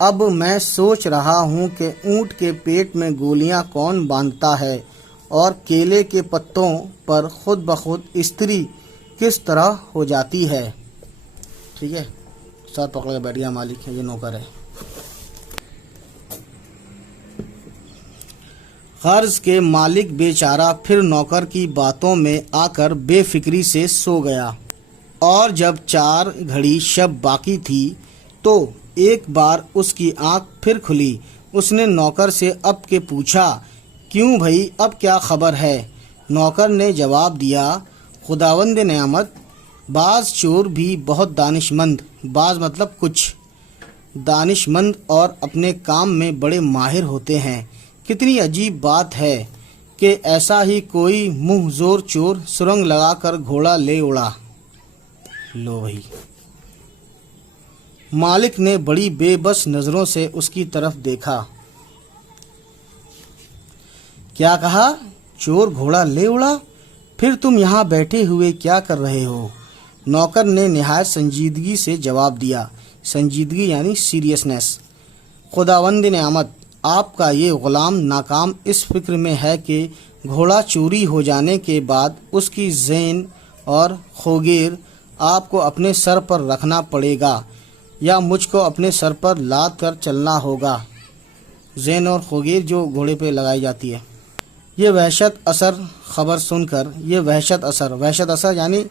اب میں سوچ رہا ہوں کہ اونٹ کے پیٹ میں گولیاں کون باندھتا ہے اور کیلے کے پتوں پر خود بخود استری کس طرح ہو جاتی ہے. ٹھیک ہے, ساتھ پکڑ کے بیٹھ گیا مالک, یہ نوکر ہے. قرض کے مالک بیچارہ پھر نوکر کی باتوں میں آ کر بے فکری سے سو گیا, اور جب 4 گھڑی شب باقی تھی تو ایک بار اس کی آنکھ پھر کھلی. اس نے نوکر سے اب کے پوچھا, کیوں بھائی, اب کیا خبر ہے؟ نوکر نے جواب دیا, خداوند نعمت, بعض چور بھی بہت دانش مند, بعض مطلب کچھ دانش مند اور اپنے کام میں بڑے ماہر ہوتے ہیں. کتنی عجیب بات ہے کہ ایسا ہی کوئی منہ زور چور سرنگ لگا کر گھوڑا لے اڑا. لو بھائی. مالک نے بڑی بے بس نظروں سے اس کی طرف دیکھا. کیا کہا؟ چور گھوڑا لے اڑا؟ پھر تم یہاں بیٹھے ہوئے کیا کر رہے ہو؟ نوکر نے نہایت سنجیدگی سے جواب دیا. سنجیدگی یعنی سیریسنس. خداوند نعمت, آپ کا یہ غلام ناکام اس فکر میں ہے کہ گھوڑا چوری ہو جانے کے بعد اس کی زین اور خوگیر آپ کو اپنے سر پر رکھنا پڑے گا یا مجھ کو اپنے سر پر لاد کر چلنا ہوگا. زین اور خوگیر جو گھوڑے پہ لگائی جاتی ہے. یہ وحشت اثر خبر سن کر, یہ وحشت اثر یعنی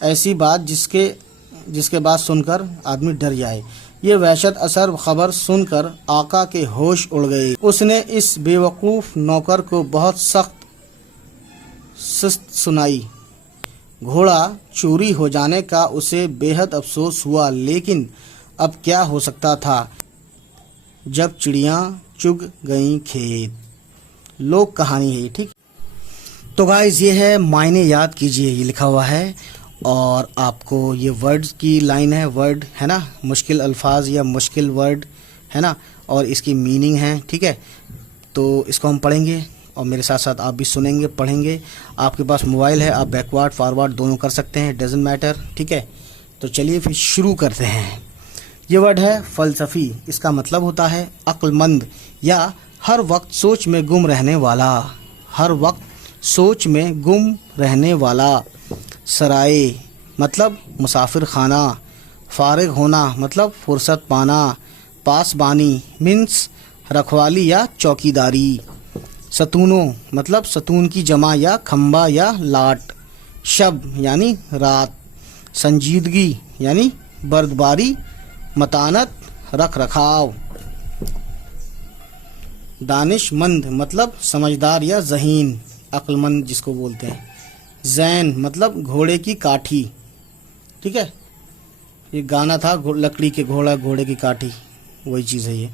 ایسی بات جس کے بعد سن کر آدمی ڈر جائے. یہ وحشت اثر خبر سن کر آقا کے ہوش اڑ گئے. اس نے اس بیوقوف نوکر کو بہت سخت سست سنائی. گھوڑا چوری ہو جانے کا اسے بے حد افسوس ہوا, لیکن اب کیا ہو سکتا تھا جب چڑیاں چگ گئیں کھیت. لوک کہانی ہے یہ. ٹھیک, تو گائز یہ ہے معنی یاد کیجئے, یہ لکھا ہوا ہے, اور آپ کو یہ ورڈ کی لائن ہے, ورڈ ہے نا, مشکل الفاظ یا مشکل ورڈ ہے نا, اور اس کی میننگ ہے. ٹھیک ہے, تو اس کو ہم پڑھیں گے اور میرے ساتھ ساتھ آپ بھی سنیں گے, پڑھیں گے. آپ کے پاس موبائل ہے, آپ بیکورڈ فارورڈ دونوں کر سکتے ہیں, ڈزنٹ میٹر. ٹھیک ہے, تو چلیے پھر شروع کرتے ہیں. یہ ورڈ ہے فلسفی. اس کا مطلب ہوتا ہے عقل مند یا ہر وقت سوچ میں گم رہنے والا. ہر وقت سوچ میں گم رہنے والا. سرائے مطلب مسافر خانہ. فارغ ہونا مطلب فرصت پانا. پاسبانی مینس رکھوالی یا چوکیداری. ستونوں مطلب ستون کی جمع یا کھمبا یا لاٹ. شب یعنی رات. سنجیدگی یعنی بردباری, متانت, رکھ رکھاؤ. دانش مند مطلب سمجھدار یا ذہین, عقل مند جس کو بولتے ہیں. زین مطلب گھوڑے کی کاٹھی. ٹھیک ہے, یہ گانا تھا لکڑی کے گھوڑے کی کاٹھی, وہی چیز ہے یہ.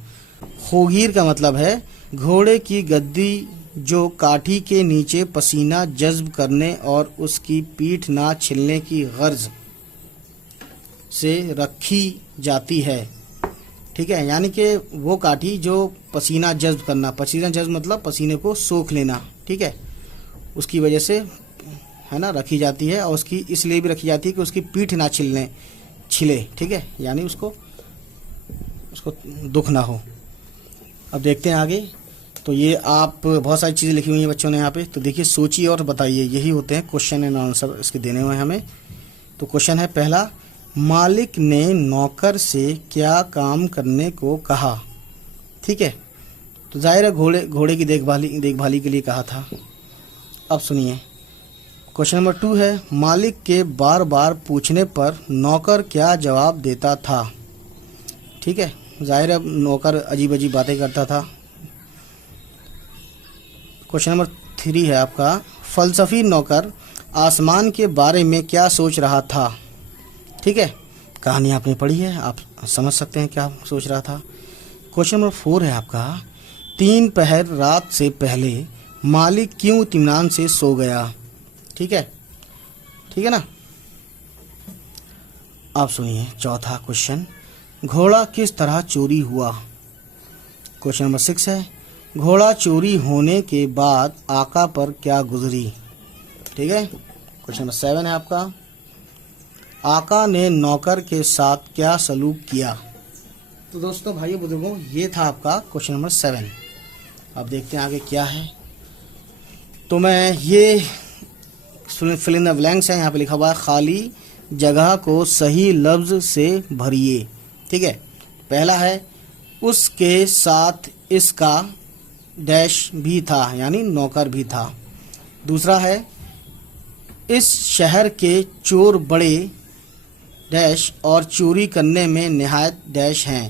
خوگیر کا مطلب ہے گھوڑے کی گدی جو کاٹھی کے نیچے پسینہ جذب کرنے اور اس کی پیٹھ نہ چھلنے کی غرض سے رکھی جاتی ہے. ٹھیک ہے, یعنی کہ وہ کاٹھی جو پسینہ جذب کرنا, پسینہ جذب مطلب پسینے کو سوکھ لینا. ٹھیک ہے, اس کی وجہ سے ہے نا رکھی جاتی ہے, اور اس کی اس لیے بھی رکھی جاتی ہے کہ اس کی پیٹھ نہ چھلے. ٹھیک ہے, یعنی اس کو دکھ نہ ہو. اب دیکھتے ہیں آگے. تو یہ آپ بہت ساری چیزیں لکھی ہوئی ہیں بچوں نے یہاں پہ, تو دیکھیے سوچیے اور بتائیے. یہی ہوتے ہیں کوشچن اینڈ آنسر اس کے دینے ہوئے ہیں ہمیں. تو کوشچن ہے پہلا, مالک نے نوکر سے کیا کام کرنے کو کہا. ٹھیک ہے, تو ظاہر ہے گھوڑے کی دیکھ بھالی کے لیے کہا تھا. اب سنیے کوشچن نمبر 2 ہے, مالک کے بار بار پوچھنے پر نوکر کیا جواب دیتا تھا. ٹھیک ہے, ظاہر ہے نوکر عجیب باتیں کرتا تھا. کوشچن نمبر 3 ہے آپ کا, فلسفی نوکر آسمان کے بارے میں کیا سوچ رہا تھا. ٹھیک ہے, کہانی آپ نے پڑھی ہے, آپ سمجھ سکتے ہیں کیا سوچ رہا تھا. کوشچن نمبر 4 ہے آپ کا, 3 پہر رات سے پہلے مالک کیوں اطمینان سے سو گیا. ٹھیک ہے نا. آپ سنیے چوتھا کوشچن, گھوڑا کس طرح چوری ہوا. کوشچن نمبر 6 ہے, گھوڑا چوری ہونے کے بعد آقا پر کیا گزری. ٹھیک ہے. کوشچن نمبر 7 ہے آپ کا, آقا نے نوکر کے ساتھ کیا سلوک کیا. تو دوستوں بھائیو بزرگوں یہ تھا آپ کا کوشچن نمبر 7. اب دیکھتے ہیں آگے کیا ہے. تو میں یہ فل ان دا بلینکس ہے, یہاں پہ لکھا ہوا ہے خالی جگہ کو صحیح لفظ سے بھریے. ٹھیک ہے, پہلا ہے اس کے ساتھ اس کا ڈیش بھی تھا یعنی نوکر بھی تھا. دوسرا ہے اس شہر کے چور بڑے ڈیش اور چوری کرنے میں نہایت ڈیش ہیں.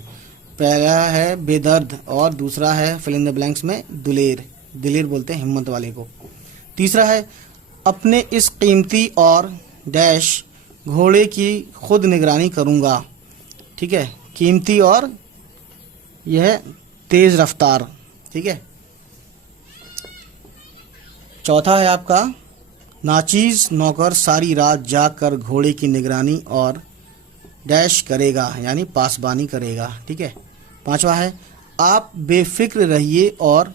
پہلا ہے بے درد اور دوسرا ہے فل ان دا بلینکس میں دلیر. دلیر بولتے ہیں ہمت والے کو. تیسرا ہے اپنے اس قیمتی اور ڈیش گھوڑے کی خود نگرانی کروں گا. ٹھیک ہے, قیمتی اور یہ تیز رفتار. ٹھیک ہے. چوتھا ہے آپ کا ناچیز نوکر ساری رات جاگ کر گھوڑے کی نگرانی اور ڈیش کرے گا یعنی پاسبانی کرے گا. ٹھیک ہے. پانچواں ہے آپ بے فکر رہیے اور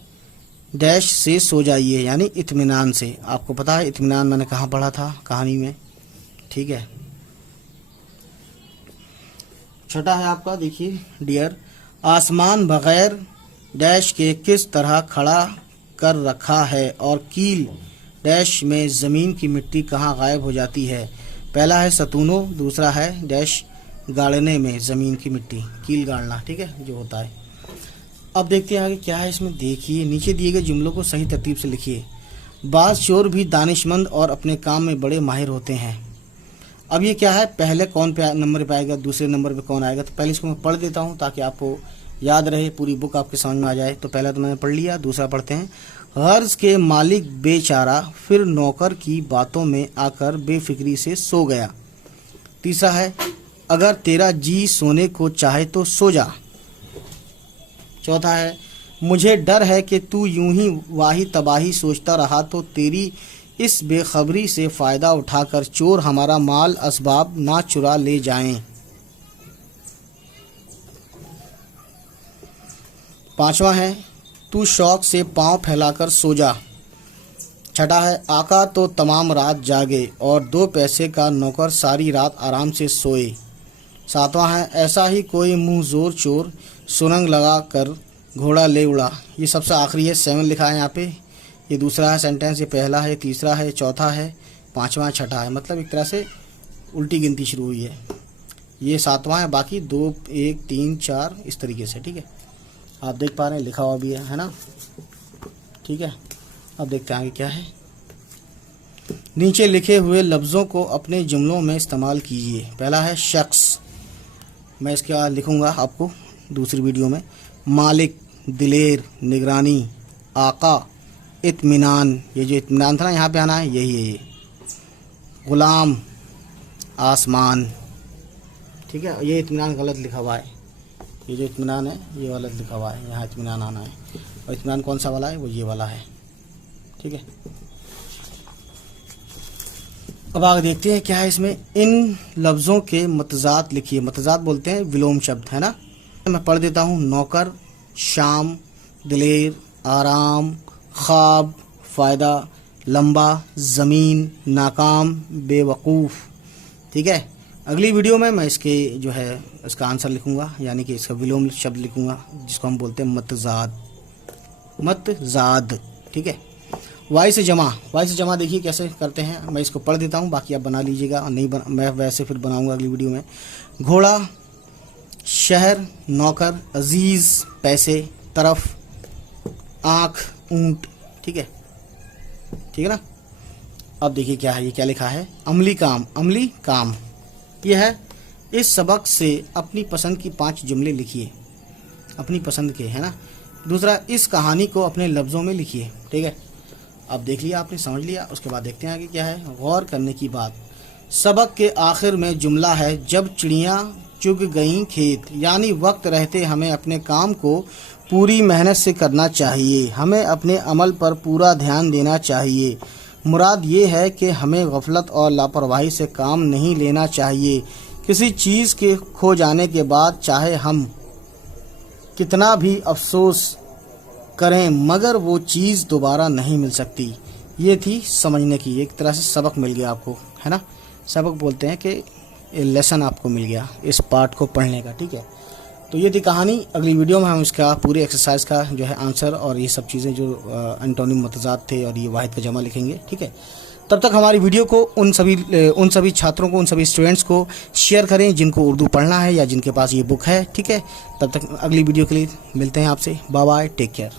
ڈیش سے سو جائیے یعنی اطمینان سے. آپ کو پتا ہے اطمینان میں نے کہاں پڑھا تھا کہانی میں. ٹھیک ہے. چھٹا ہے آپ کا دیکھیے ڈیئر آسمان بغیر ڈیش کے کس طرح کھڑا کر رکھا ہے اور کیل ڈیش میں زمین کی مٹی کہاں غائب ہو جاتی ہے. پہلا ہے ستونوں, دوسرا ہے ڈیش گاڑنے میں زمین کی مٹی, کیل گاڑنا. ٹھیک ہے, جو ہوتا ہے. اب دیکھتے ہیں آگے کیا ہے اس میں. دیکھیے نیچے دیے گئے جملوں کو صحیح ترتیب سے لکھیے. بعض چور بھی دانشمند اور اپنے کام میں بڑے ماہر ہوتے ہیں. اب یہ کیا ہے, پہلے کون نمبر پہ آئے گا, دوسرے نمبر پہ کون آئے گا. تو پہلے اس کو میں پڑھ دیتا ہوں تاکہ آپ کو یاد رہے, پوری بک آپ کے سمجھ میں آ جائے. تو پہلا تو میں نے پڑھ لیا, دوسرا پڑھتے ہیں. غرض کے مالک بے چارہ پھر نوکر کی باتوں میں آ کر بے فکری سے سو گیا. تیسرا ہے اگر تیرا جی سونے کو چاہے تو سو جا. چوتھا ہے مجھے ڈر ہے کہ تو یوں ہی واہی تباہی سوچتا رہا تو تیری اس بے خبری سے فائدہ اٹھا کر چور ہمارا مال اسباب نہ چرا لے جائیں. پانچواں ہے تو شوق سے پاؤں پھیلا کر سو جا. چھٹا ہے آقا تو تمام رات جاگے اور 2 پیسے کا نوکر ساری رات آرام سے سوئے. ساتواں ہے ایسا ہی کوئی منہ زور چور سرنگ لگا کر گھوڑا لے اڑا. یہ سب سے آخری ہے 7 لکھا ہے یہاں پہ. یہ دوسرا ہے سینٹینس, یہ پہلا ہے, تیسرا ہے, چوتھا ہے, پانچواں, چھٹا ہے. مطلب ایک طرح سے الٹی گنتی شروع ہوئی ہے. یہ 7واں ہے, باقی 2 1 3 4 اس طریقے سے. ٹھیک ہے, آپ دیکھ پا رہے ہیں لکھا ہوا بھی ہے نا. ٹھیک ہے, اب دیکھتے ہیں آگے کیا ہے. نیچے لکھے ہوئے لفظوں کو اپنے جملوں میں استعمال کیجیے. پہلا ہے شخص, میں اس کے بعد لکھوں گا آپ کو دوسری ویڈیو میں. مالک, دلیر, نگرانی, آقا, اطمینان, یہ جو اطمینان تھا نا یہاں پہ آنا ہے یہی ہے. یہ غلام, آسمان. ٹھیک ہے, یہ اطمینان غلط لکھا ہوا ہے. یہ جو اطمینان ہے یہ غلط لکھا ہوا ہے, یہاں اطمینان آنا ہے. اور اطمینان کون سا والا ہے, وہ یہ والا ہے. ٹھیک ہے, اب آگے دیکھتے ہیں کیا ہے اس میں. ان لفظوں کے متضاد لکھیے. متضاد بولتے ہیں ولوم شبد, ہے نا. میں پڑھ دیتا ہوں. نوکر, شام, دلیر, آرام, خواب, فائدہ, لمبا, زمین, ناکام, بے وقوف. ٹھیک ہے, اگلی ویڈیو میں اس کے جو ہے اس کا آنسر لکھوں گا یعنی کہ اس کا ولوم شبد لکھوں گا جس کو ہم بولتے ہیں متضاد. متضاد. ٹھیک ہے. وائی سے جمع. وائی سے جمع دیکھیے کیسے کرتے ہیں. میں اس کو پڑھ دیتا ہوں, باقی آپ بنا لیجیے گا. نہیں میں ویسے پھر بناؤں گا اگلی ویڈیو میں. گھوڑا, شہر, نوکر, عزیز, پیسے, طرف, آنکھ, اونٹ. ٹھیک ہے, ٹھیک ہے نا. اب دیکھیے کیا ہے, یہ کیا لکھا ہے. عملی کام. عملی کام یہ ہے. اس سبق سے اپنی پسند کی 5 جملے لکھیے, اپنی پسند کے, ہے نا. دوسرا اس کہانی کو اپنے لفظوں میں لکھیے. ٹھیک ہے, اب دیکھ لیا آپ نے, سمجھ لیا. اس کے بعد دیکھتے ہیں آگے کیا ہے. غور کرنے کی بات. سبق کے آخر میں جملہ ہے جب چڑیاں چگ گئیں کھیت, یعنی وقت رہتے ہمیں اپنے کام کو پوری محنت سے کرنا چاہیے. ہمیں اپنے عمل پر پورا دھیان دینا چاہیے. مراد یہ ہے کہ ہمیں غفلت اور لاپرواہی سے کام نہیں لینا چاہیے. کسی چیز کے کھو جانے کے بعد چاہے ہم کتنا بھی افسوس کریں مگر وہ چیز دوبارہ نہیں مل سکتی. یہ تھی سمجھنے کی, ایک طرح سے سبق مل گیا آپ کو, ہے نا. سبق بولتے ہیں کہ لیسن آپ کو مل گیا اس پارٹ کو پڑھنے کا. ٹھیک ہے, تو یہ تھی کہانی. اگلی ویڈیو میں ہم اس کا پورے ایکسرسائز کا جو ہے آنسر اور یہ سب چیزیں جو انٹونیم متضاد تھے اور یہ واحد کا جمع لکھیں گے. ٹھیک ہے. تب تک ہماری ویڈیو کو ان سبھی چھاتروں کو، ان سبھی اسٹوڈنٹس کو شیئر کریں جن کو اردو پڑھنا ہے یا جن کے پاس یہ بک ہے. ٹھیک ہے. تب تک اگلی ویڈیو کے لیے ملتے ہیں آپ سے. Bye bye. Take care.